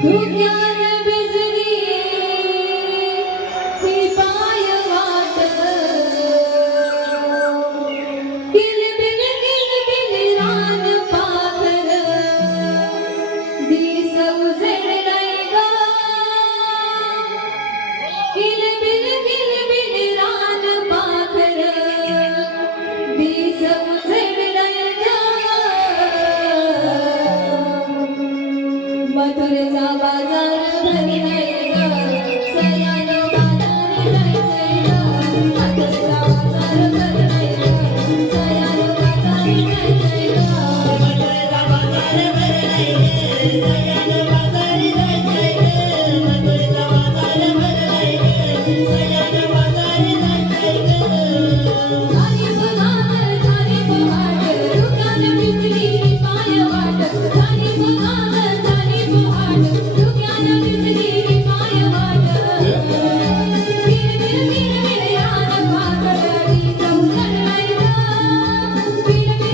Who তোর যাবা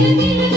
you.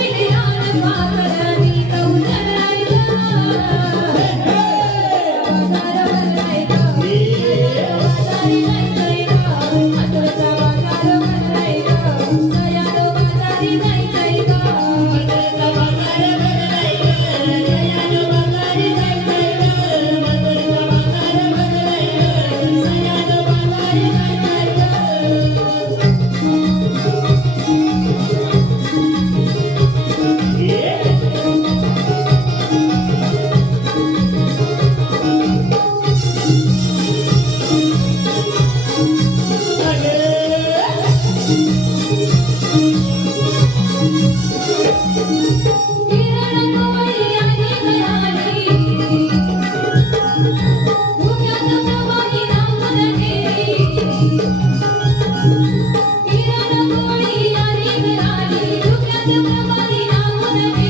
Hallelujah.